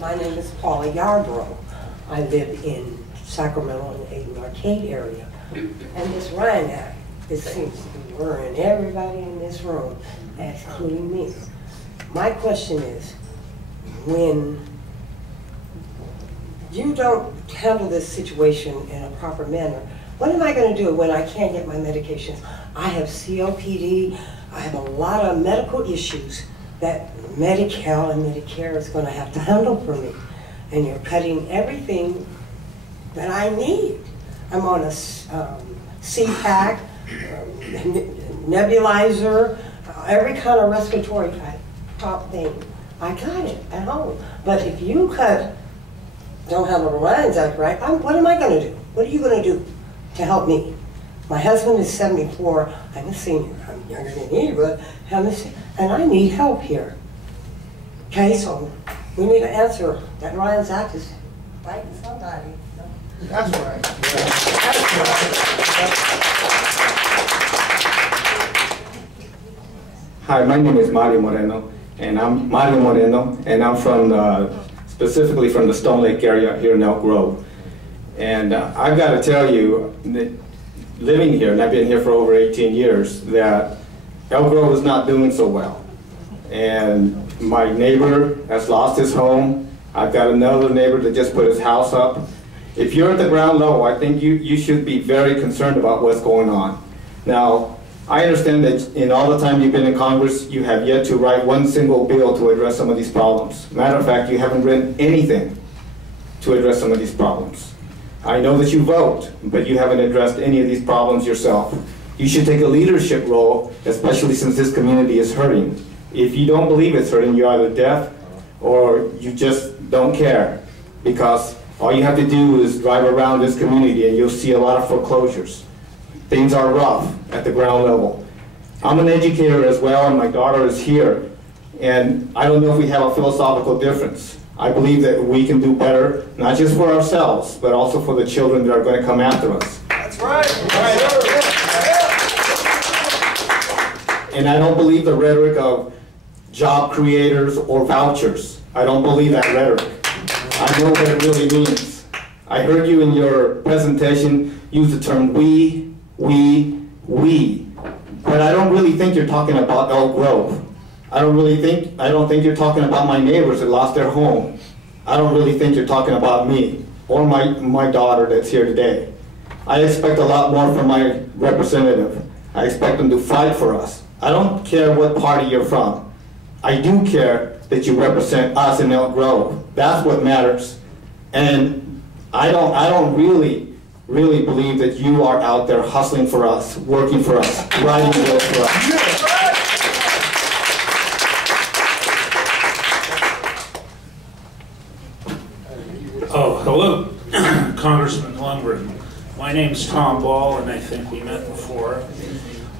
My name is Paula Yarborough. I live in Sacramento in the Aiden Arcade area. And this Ryan Act, it seems to be worrying everybody in this room, including me. My question is, when you don't handle this situation in a proper manner, what am I going to do when I can't get my medications? I have COPD, I have a lot of medical issues that Medi-Cal and Medicare is going to have to handle for me. And you're cutting everything that I need. I'm on a CPAC, nebulizer, every kind of respiratory top thing. I got it at home. But if you don't have a Ryan's Act right, what am I going to do? What are you going to do to help me? My husband is 74. I'm a senior. I'm younger than he, but and I need help here. Okay, so we need to answer that Ryan's Act is fighting somebody. That's right. Hi, my name is Mario Moreno, and I'm from specifically from the Stone Lake area here in Elk Grove. And I've got to tell you, that living here, and I've been here for over 18 years, that Elk Grove is not doing so well. And my neighbor has lost his home. I've got another neighbor that just put his house up. If you're at the ground level, I think you should be very concerned about what's going on. Now, I understand that in all the time you've been in Congress, you have yet to write one single bill to address some of these problems. Matter of fact, you haven't written anything to address some of these problems. I know that you vote, but you haven't addressed any of these problems yourself. You should take a leadership role, especially since this community is hurting. If you don't believe it's hurting, you're either deaf or you just don't care, because all you have to do is drive around this community and you'll see a lot of foreclosures. Things are rough at the ground level. I'm an educator as well, and my daughter is here, and I don't know if we have a philosophical difference. I believe that we can do better, not just for ourselves, but also for the children that are going to come after us. That's right. And I don't believe the rhetoric of job creators or vouchers. I don't believe that rhetoric. I know what it really means. I heard you in your presentation use the term we. But I don't really think you're talking about Elk Grove. I don't think you're talking about my neighbors that lost their home. I don't really think you're talking about me or my daughter that's here today. I expect a lot more from my representative. I expect them to fight for us. I don't care what party you're from. I do care that you represent us in Elk Grove. That's what matters. And I don't really believe that you are out there hustling for us, working for us, writing bills for us. Oh, hello, Congressman Lungren. My name's Tom Ball, and I think we met before.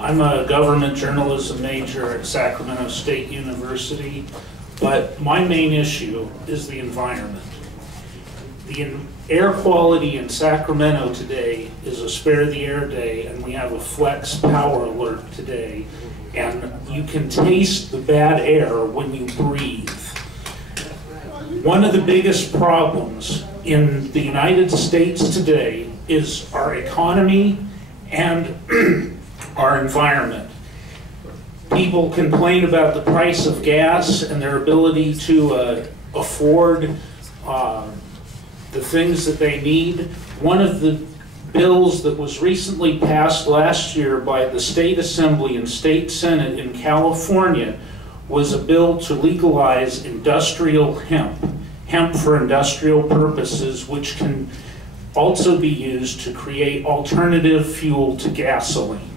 I'm a government journalism major at Sacramento State University, but my main issue is the environment. The air quality in Sacramento today is a spare the air day, and we have a flex power alert today, and you can taste the bad air when you breathe. One of the biggest problems in the United States today is our economy and our environment. People complain about the price of gas and their ability to afford the things that they need. One of the bills that was recently passed last year by the State Assembly and State Senate in California was a bill to legalize industrial hemp for industrial purposes, which can also be used to create alternative fuel to gasoline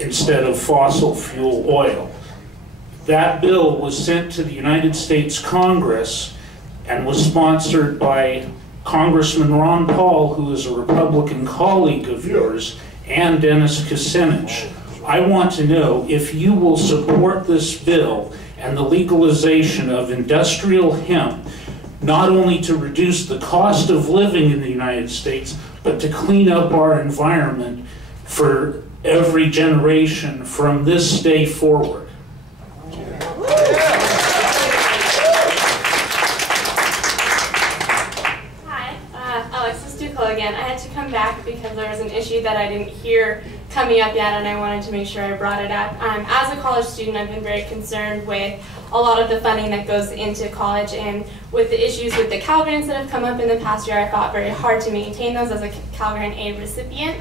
instead of fossil fuel oil. That bill was sent to the United States Congress and was sponsored by Congressman Ron Paul, who is a Republican colleague of yours, and Dennis Kucinich. I want to know if you will support this bill and the legalization of industrial hemp, not only to reduce the cost of living in the United States, but to clean up our environment for every generation from this day forward. issue that I didn't hear coming up yet, and I wanted to make sure I brought it up. As a college student, I've been very concerned with a lot of the funding that goes into college, and with the issues with the Cal Grants that have come up in the past year, I fought very hard to maintain those as a Cal Grant aid recipient.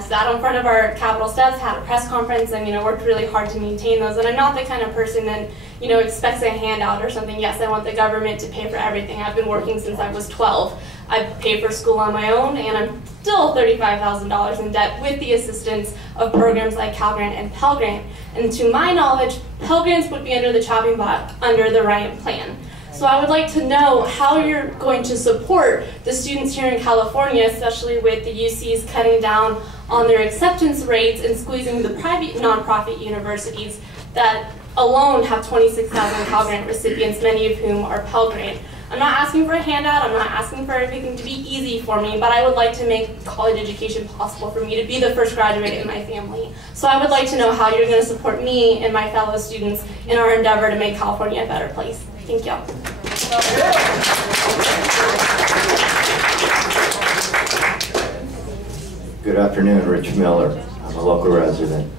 Sat in front of our Capitol steps, had a press conference, and worked really hard to maintain those. And I'm not the kind of person that expects a handout or something. Yes, I want the government to pay for everything. I've been working since I was 12. I've paid for school on my own, and I'm still $35,000 in debt with the assistance of programs like Cal Grant and Pell Grant. And to my knowledge, Pell Grants would be under the chopping block under the Ryan Plan. So I would like to know how you're going to support the students here in California, especially with the UCs cutting down on their acceptance rates and squeezing the private nonprofit universities that alone have 26,000 Cal Grant recipients, many of whom are Pell Grant. I'm not asking for a handout, I'm not asking for everything to be easy for me, but I would like to make college education possible for me to be the first graduate in my family. So I would like to know how you're going to support me and my fellow students in our endeavor to make California a better place. Thank you. Good afternoon, Rich Miller. I'm a local resident.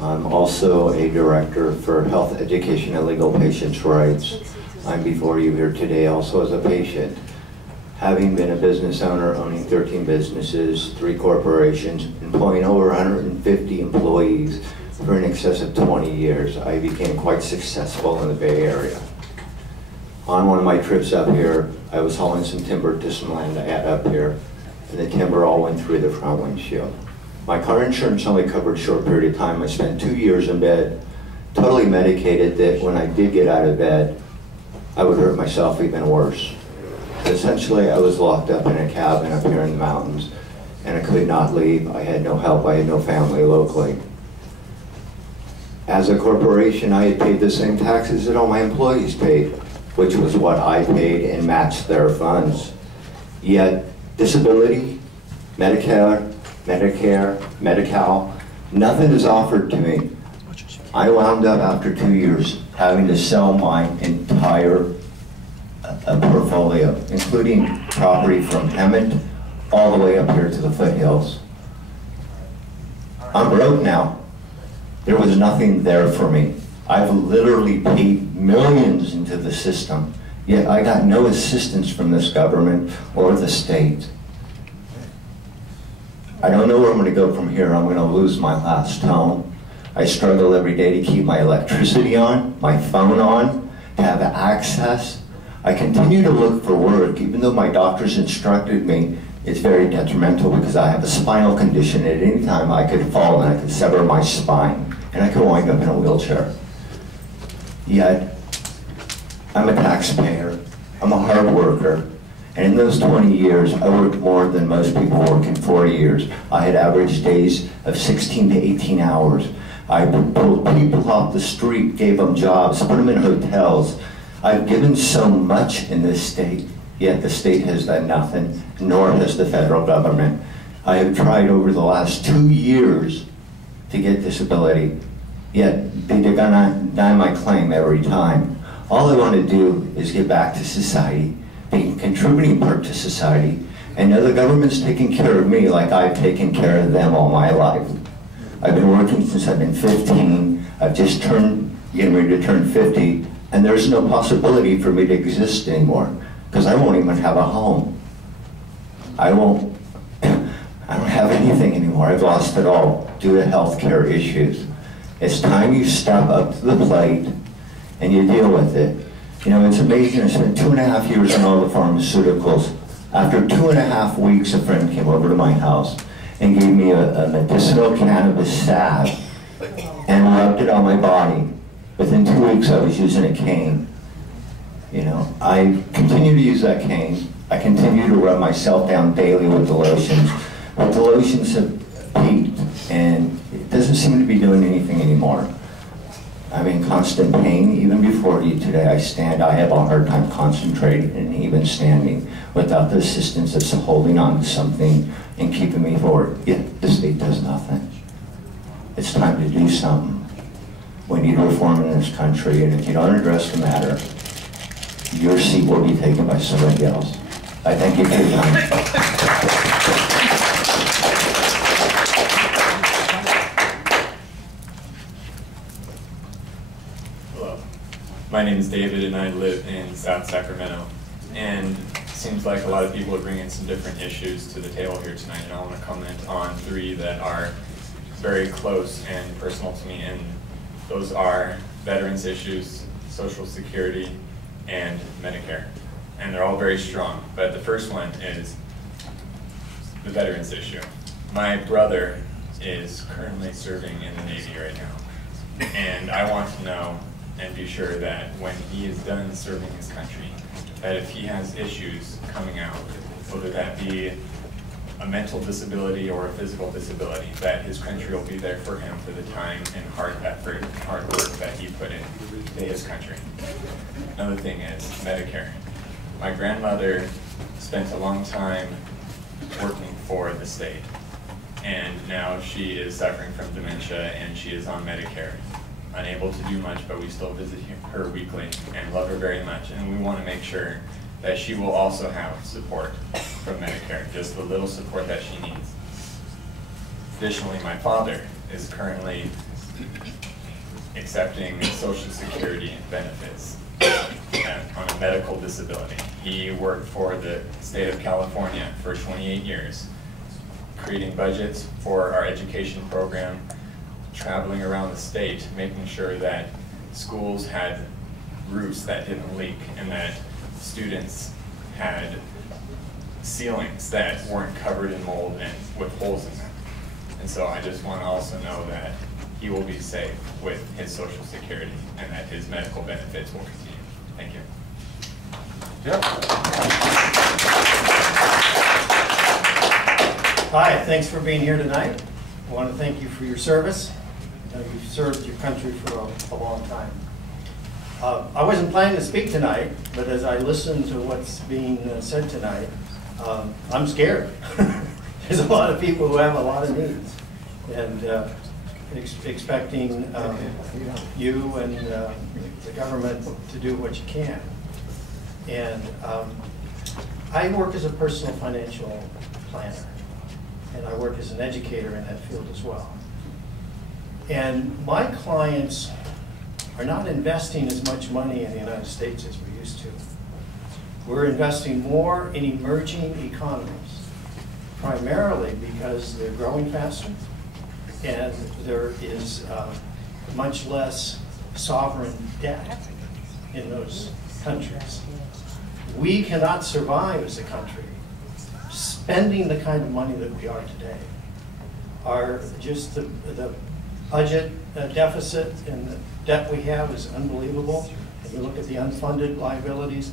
I'm also a director for health education and legal patients' rights. I'm before you here today also as a patient. Having been a business owner, owning 13 businesses, 3 corporations, employing over 150 employees for in excess of 20 years, I became quite successful in the Bay Area. On one of my trips up here, I was hauling some timber to some land I had up here, and the timber all went through the front windshield. My car insurance only covered a short period of time. I spent 2 years in bed, totally medicated that when I did get out of bed, I would hurt myself even worse. Essentially, I was locked up in a cabin up here in the mountains, and I could not leave. I had no help. I had no family locally. As a corporation, I had paid the same taxes that all my employees paid, which was what I paid and matched their funds. Yet, disability, Medicare, Medi-Cal, nothing is offered to me. I wound up after 2 years having to sell my entire portfolio, including property from Emmett all the way up here to the foothills. I'm broke now. There was nothing there for me. I've literally paid millions into the system, yet I got no assistance from this government or the state. I don't know where I'm going to go from here. I'm going to lose my last home. I struggle every day to keep my electricity on, my phone on, to have access. I continue to look for work, even though my doctors instructed me it's very detrimental because I have a spinal condition. At any time I could fall and I could sever my spine, and I could wind up in a wheelchair. Yet, I'm a taxpayer, I'm a hard worker, and in those 20 years, I worked more than most people work in 40 years. I had average days of 16 to 18 hours. I pulled people off the street, gave them jobs, put them in hotels. I've given so much in this state, yet the state has done nothing, nor has the federal government. I have tried over the last 2 years to get disability, yet they deny my claim every time. All I want to do is get back to society, be a contributing part to society, and know the government's taking care of me like I've taken care of them all my life. I've been working since I've been 15. I've just getting ready to turn 50, and there's no possibility for me to exist anymore because I won't even have a home. I don't have anything anymore. I've lost it all due to health care issues. It's time you step up to the plate and you deal with it. You know, it's amazing. I spent 2.5 years on all the pharmaceuticals. After 2.5 weeks, a friend came over to my house and gave me a medicinal cannabis salve and rubbed it on my body. Within 2 weeks, I was using a cane. You know, I continue to use that cane. I continue to rub myself down daily with the lotions. But the lotions have peaked, and it doesn't seem to be doing anything anymore. I'm in constant pain. Even before you today, I have a hard time concentrating and even standing without the assistance of holding on to something and keeping me forward. Yet the state does nothing. It's time to do something. We need reform in this country, and if you don't address the matter, your seat will be taken by somebody else. I thank you for your time. My name is David and I live in South Sacramento. And it seems like a lot of people are bringing some different issues to the table here tonight, and I want to comment on 3 that are very close and personal to me, and those are veterans issues, Social Security, and Medicare. And they're all very strong, but the first one is the veterans issue. My brother is currently serving in the Navy right now, and I want to know and be sure that when he is done serving his country, that if he has issues coming out, whether that be a mental disability or a physical disability, that his country will be there for him for the time and hard effort and hard work that he put into his country. Another thing is Medicare. My grandmother spent a long time working for the state, and now she is suffering from dementia and she is on Medicare. Unable to do much, but we still visit her weekly and love her very much, and we want to make sure that she will also have support from Medicare, just the little support that she needs. Additionally, my father is currently accepting Social Security benefits on a medical disability. He worked for the state of California for 28 years, creating budgets for our education program, traveling around the state, making sure that schools had roofs that didn't leak and that students had ceilings that weren't covered in mold and with holes in them. And so I just want to also know that he will be safe with his Social Security and that his medical benefits will continue. Thank you. Hi, thanks for being here tonight. I want to thank you for your service. You've served your country for a long time. I wasn't planning to speak tonight, but as I listen to what's being said tonight, I'm scared. There's a lot of people who have a lot of needs, and expecting you and the government to do what you can. And I work as a personal financial planner, and I work as an educator in that field as well. And my clients are not investing as much money in the United States as we used to. We're investing more in emerging economies, primarily because they're growing faster and there is much less sovereign debt in those countries. We cannot survive as a country spending the kind of money that we are today. The budget deficit and the debt we have is unbelievable. If you look at the unfunded liabilities,